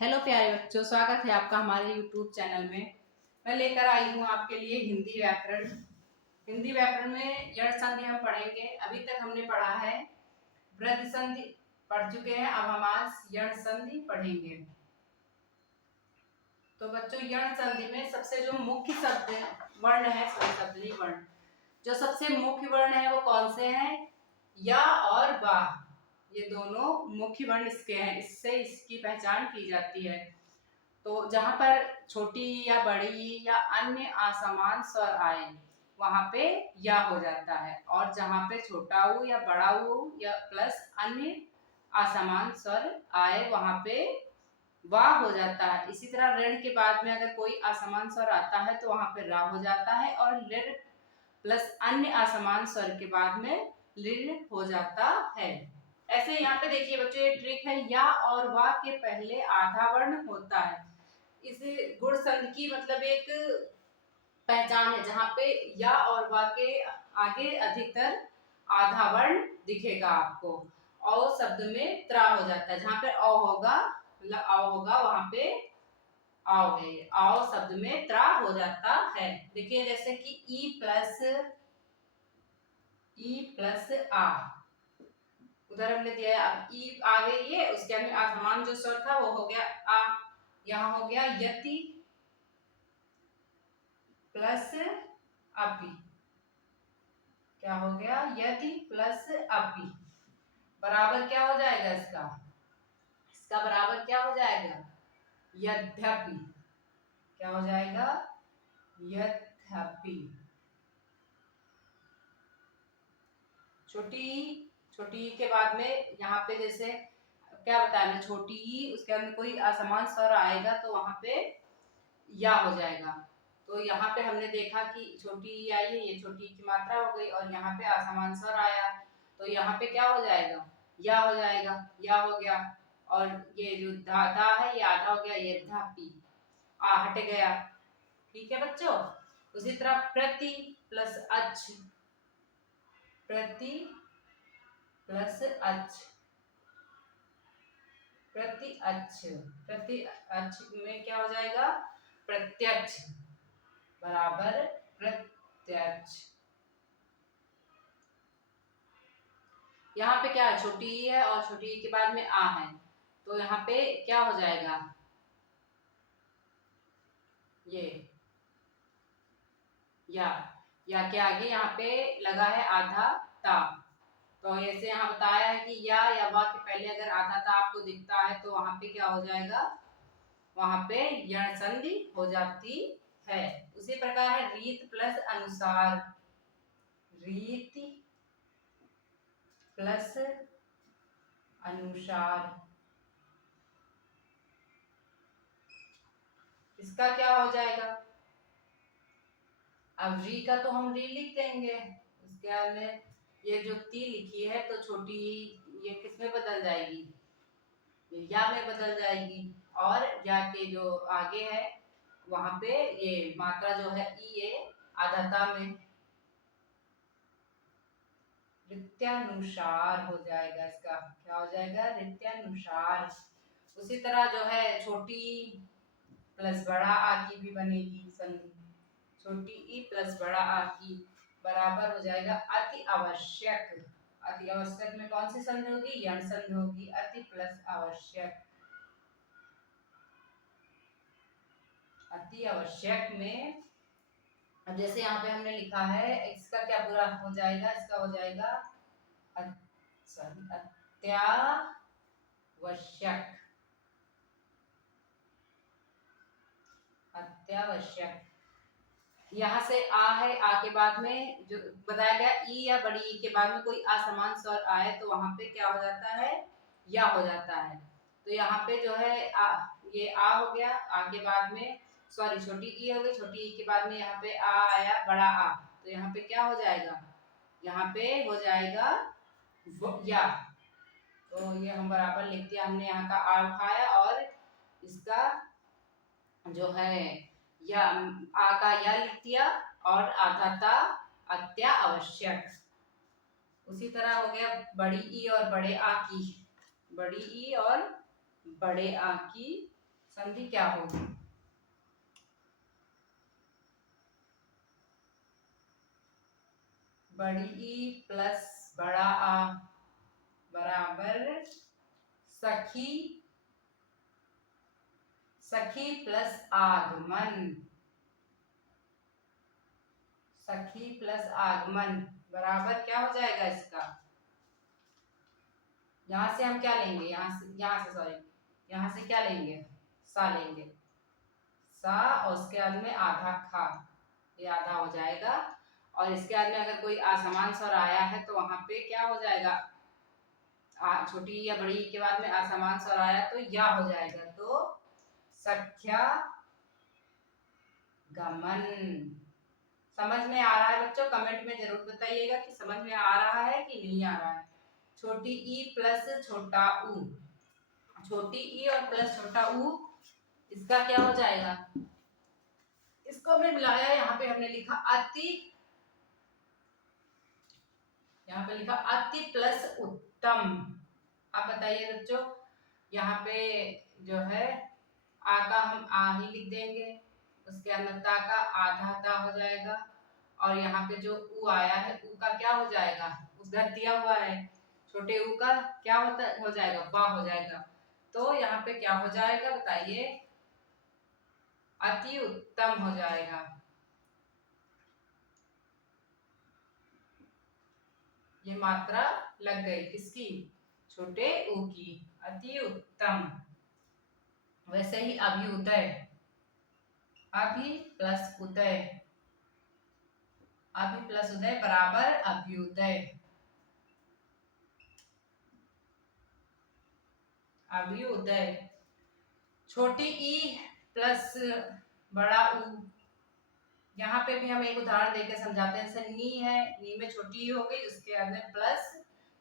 Hello प्यारे बच्चों, स्वागत है आपका हमारे YouTube चैनल में। मैं लेकर आई हूँ आपके लिए हिंदी व्याकरण। हिंदी व्याकरण में यण संधि हम पढ़ेंगे। अभी तक हमने पढ़ा है वृद्धि संधि पढ़ चुके हैं, अब हम आज यण संधि पढ़ेंगे। तो बच्चों, यण संधि में सबसे जो मुख्य शब्द वर्ण है, शब्दनी वर्ण, जो सबसे मुख्य वर्ण है वो कौन से हैं? या और वा। ये दोनों मुख्य वर्ण इसके हैं, इससे इसकी पहचान की जाती है। तो जहां पर छोटी या बड़ी या अन्य असमान स्वर आए वहां पे या हो जाता है, और जहां पे छोटा ऊ या बड़ा ऊ या प्लस अन्य असमान स्वर आए वहां पे वा हो जाता है। इसी तरह ऋण के बाद में अगर कोई असमान स्वर आता है तो वहां पे रा हो जाता है, और ऋण प्लस अन्य असमान स्वर के बाद में ऋण हो जाता है। ऐसे यहाँ पे देखिए बच्चों, ये ट्रिक है। या और वा के पहले आधा वर्ण होता है। इस गुण संधि की मतलब एक पहचान है जहाँ पे या और वा के आगे अधिकतर आधा वर्ण दिखेगा आपको। औ शब्द में त्रा हो जाता है, जहाँ पे औ होगा वहां पे आओ है। आओ शब्द में त्रा हो जाता है। देखिए जैसे कि ई प्लस आ, उधर हमने दिया है। अब ई आ गई है, उसके अंदर असमान जो स्वर था वो हो गया आ। यहाँ हो गया यति प्लस अपी। क्या हो गया? यदि प्लस अपी बराबर क्या हो जाएगा इसका? इसका बराबर क्या हो जाएगा? यद्यपि। क्या हो जाएगा? यद्यपि। छोटी छोटी के बाद में यहाँ पे जैसे क्या बताया, छोटी ई उसके अंदर कोई असमान स्वर आएगा तो वहां पे या हो जाएगा। तो यहाँ पे हमने देखा कि छोटी ई आई है, ये छोटी की मात्रा हो गई, और यहाँ पे असमान स्वर आया तो यहाँ पे क्या हो जाएगा? या हो जाएगा। या हो गया, और ये जो धा है ये आधा हो गया, ये धापी आ हट गया। ठीक है बच्चों। उसी तरह प्रति प्लस अच्छ, प्रति प्लस अच्छ, प्रति अच्छ। प्रति अच्छ में क्या हो जाएगा? प्रत्यक्ष बराबर प्रत्यक्ष। यहाँ पे क्या है? छोटी ई है और छोटी ई के बाद में आ है, तो यहाँ पे क्या हो जाएगा? ये या के आगे यहाँ पे लगा है आधा ता। तो ऐसे यहाँ बताया है कि या वा के पहले अगर आधा ता आपको दिखता है तो वहां पे क्या हो जाएगा? वहां पे यण संधि हो जाती है। उसी प्रकार है रीत प्लस अनुसार, रीति प्लस अनुसार। इसका क्या हो जाएगा? अब री का तो हम री लिख देंगे, उसके बाद में ये जो ती लिखी है तो छोटी ये किस में बदल जाएगी? या में बदल जाएगी। और या के जो आगे है वहां पे ये मात्रा जो है ई, ये आधाता में रित्यानुसार हो जाएगा। इसका क्या हो जाएगा? रित्यानुसार। उसी तरह जो है छोटी प्लस बड़ा आ की भी बनेगी संधि। छोटी ई प्लस बड़ा आ की बराबर हो जाएगा अति आवश्यक। अति आवश्यक में कौन सी संधि होगी? यण संधि होगी। अति प्लस आवश्यक, अति आवश्यक में अब जैसे यहाँ पे हमने लिखा है, इसका क्या पूरा हो जाएगा? इसका हो जाएगा अत्यावश्यक, अत्यावश्यक। यहाँ से आ है, आ के बाद में जो बताया गया ई या बड़ी ई के बाद में कोई असमान स्वर आए तो वहां पे क्या हो जाता है? या हो जाता है। तो यहाँ पे जो है ये आ हो गया, आ के बाद में सॉरी छोटी ई हो गई, छोटी ई के बाद में यहाँ पे आ आया बड़ा आ, तो यहाँ पे क्या हो जाएगा? यहाँ पे हो जाएगा या। तो ये हम बराबर लिख दिया हमने, यहाँ का आ उठाया और इसका जो है या आ का या लिख दिया और आधा ता अत्या आवश्यक। उसी तरह हो गया बड़ी ई और बड़े आ की, बड़ी ई और बड़े आ की संधि क्या होगी? बड़ी ई प्लस बड़ा आ बराबर सखी सखी प्लस आगमन। सखी प्लस आगमन बराबर क्या हो जाएगा इसका? यहां से हम क्या लेंगे? यहाँ से सॉरी, यहाँ से क्या लेंगे? सा लेंगे, सा और उसके बाद में आधा खा, ये आधा हो जाएगा। और इसके बाद में अगर कोई असमान स्वर आया है तो वहां पे क्या हो जाएगा? छोटी या बड़ी के बाद में असमान स्वर आया तो या हो जाएगा, तो सख्या गमन। समझ में आ रहा है बच्चों? कमेंट में जरूर बताइएगा कि समझ में आ रहा है कि नहीं आ रहा है। छोटी ई प्लस छोटा ऊ, छोटी ई और प्लस छोटा ऊ, इसका क्या हो जाएगा? इसको हमने मिलाया, यहाँ पे हमने लिखा अति, यहाँ पे लिखा अति प्लस उत्तम। आप बताइए बच्चों, यहाँ पे जो है आ का हम आ ही लिख देंगे, उसके अंदर ता का आधा ता हो जाएगा, और यहाँ पे जो ऊ आया है ऊ का क्या हो जाएगा? उधर दिया हुआ है छोटे ऊ का क्या हो जाएगा? बा हो जाएगा। तो यहाँ पे क्या हो जाएगा बताइए? अति उत्तम हो जाएगा। ये मात्रा लग गई किसकी? छोटे ऊ की, अति उत्तम। वैसे ही अभ्युदय, अभि प्लस उदय, अभि प्लस उदय बराबर अभ्युदय। अभ्युदय। छोटी ई प्लस बड़ा ऊ, यहाँ पे भी हम एक उदाहरण देकर समझाते हैं। जैसे नी है, नी में छोटी ई हो गई, उसके अंदर प्लस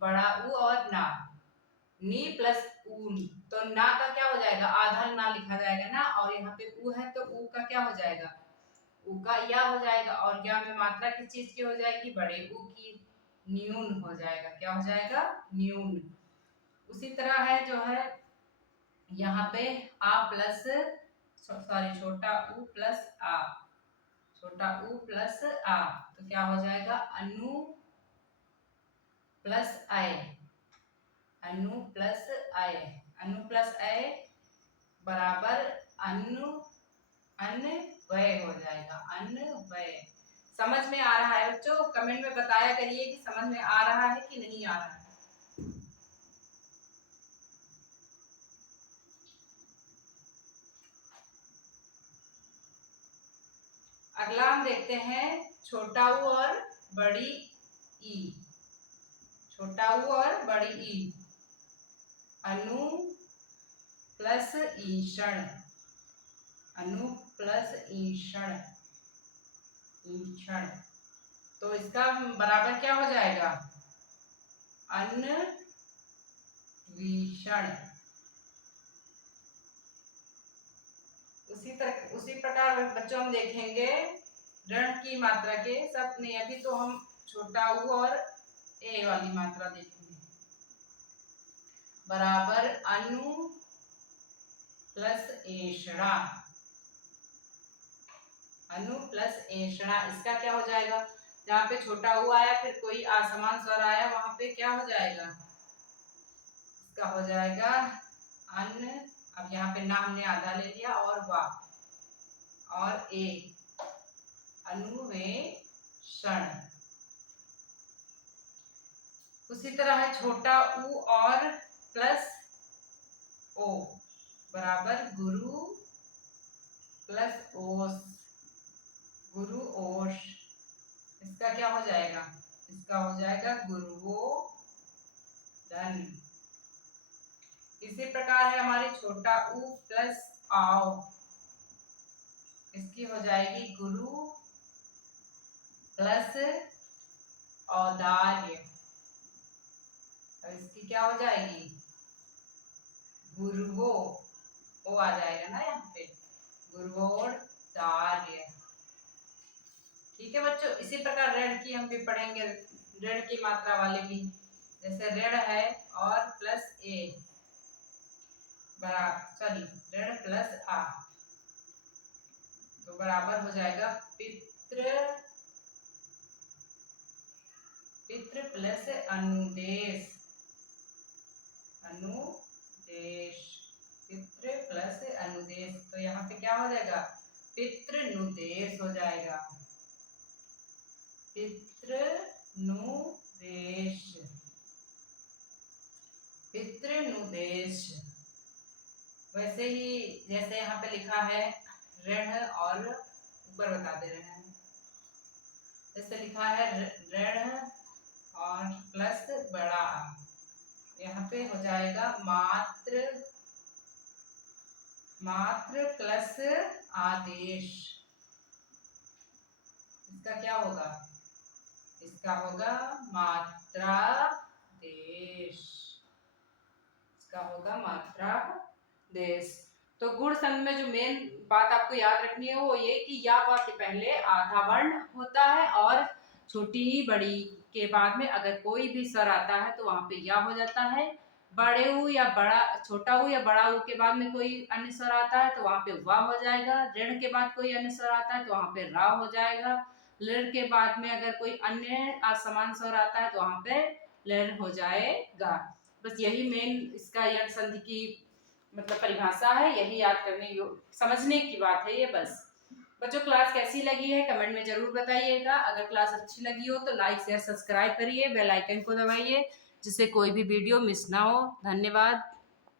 बड़ा ऊ और ना, नी प्लस ऊ, तो ना का क्या हो जाएगा? आधा ना लिखा जाएगा ना, और यहाँ पे ऊ है तो ऊ का क्या हो जाएगा? ऊ का या हो जाएगा। और या में मात्रा किस चीज की हो जाएगी? बड़े ऊ की, न्यून हो जाएगा। क्या हो जाएगा? न्यून। उसी तरह है जो है यहाँ पे आ प्लस सॉरी छोटा ऊ प्लस आ, छोटा ऊ प्लस आ, तो क्या हो जाएगा? अनु प्लस आय, अनु प्लस आय, अनु प्लस आय बराबर अनु अन्वय हो जाएगा। अन्वय। समझ में आ रहा है बच्चों? कमेंट में बताया करिए कि समझ में आ रहा है कि नहीं आ रहा है। अगला हम देखते हैं छोटा ऊ और बड़ी ई। छोटा ऊ और बड़ी ई, अनु प्लस ईषण, अनु प्लस ईषण, ईषण, तो इसका बराबर क्या हो जाएगा? अन्वीषण। उसी प्रकार बच्चों हम देखेंगे ऋण की मात्रा के सब नहीं। अभी तो हम छोटा ऊ और ए वाली मात्रा देखेंगे। बराबर अनु प्लस एषणा, अनु प्लस एषणा, इसका क्या हो जाएगा? जहाँ पे छोटा ऊ आया फिर कोई असमान स्वर आया वहां पे क्या हो जाएगा? इसका हो जाएगा अन। अब यहाँ पे ना हमने आधा ले लिया और वाह और ए, अनुवेषण। उसी तरह है छोटा ऊ और प्लस ओ बराबर गुरु प्लस ओस, गुरु ओष, इसका क्या हो जाएगा? इसका हो जाएगा गुरुवो धन। इसी प्रकार है हमारी छोटा ऊ प्लस आओ, इसकी हो जाएगी गुरु प्लस औदार्य, और इसकी क्या हो जाएगी? गुरुवो, ओ आ जाएगा ना यहाँ पे, गुरुवोदार्य। ठीक है बच्चों, इसी प्रकार ऋण की हम भी पढ़ेंगे, ऋण की मात्रा वाले भी। जैसे ऋण है और प्लस ए, ऋण प्लस आ तो बराबर हो जाएगा पितृ प्लस अनुदेश पितृ प्लस अनुदेश। तो यहाँ पे क्या हो जाएगा, पितृनुदेश हो जाएगा, पितृनुदेश। वैसे ही जैसे यहाँ पे लिखा है ऋण, और ऊपर बता दे रहे हैं, जैसे लिखा है ऋण और प्लस बड़ा, यहाँ पे हो जाएगा मात्र प्लस आदेश। इसका क्या होगा, इसका होगा मात्रादेश, इसका होगा मात्रादेश। तो गुण संघ में जो मेन बात आपको याद रखनी है वो ये कि या वाक्य पहले आधा वर्ण होता है और छोटी बड़ी के बाद में अगर कोई भी स्वर आता है तो वहां पे या हो जाता है। बड़े ऊ या बड़ा, छोटा ऊ या बड़ा ऊ के बाद में कोई अन्य स्वर आता है तो वहां पे वा हो जाएगा। ऋण के बाद कोई अन्य स्वर आता है तो वहां पे रा हो जाएगा। लृ के बाद में अगर कोई अन्य असमान स्वर आता है तो वहां पे लृ हो जाएगा। बस यही मेन इसका यण संधि की मतलब परिभाषा है, यही याद करने समझने की बात है ये। बस बच्चों क्लास कैसी लगी है कमेंट में जरूर बताइएगा। अगर क्लास अच्छी लगी हो तो लाइक शेयर सब्सक्राइब करिए, बेल आइकन को दबाइए जिससे कोई भी वीडियो मिस ना हो। धन्यवाद।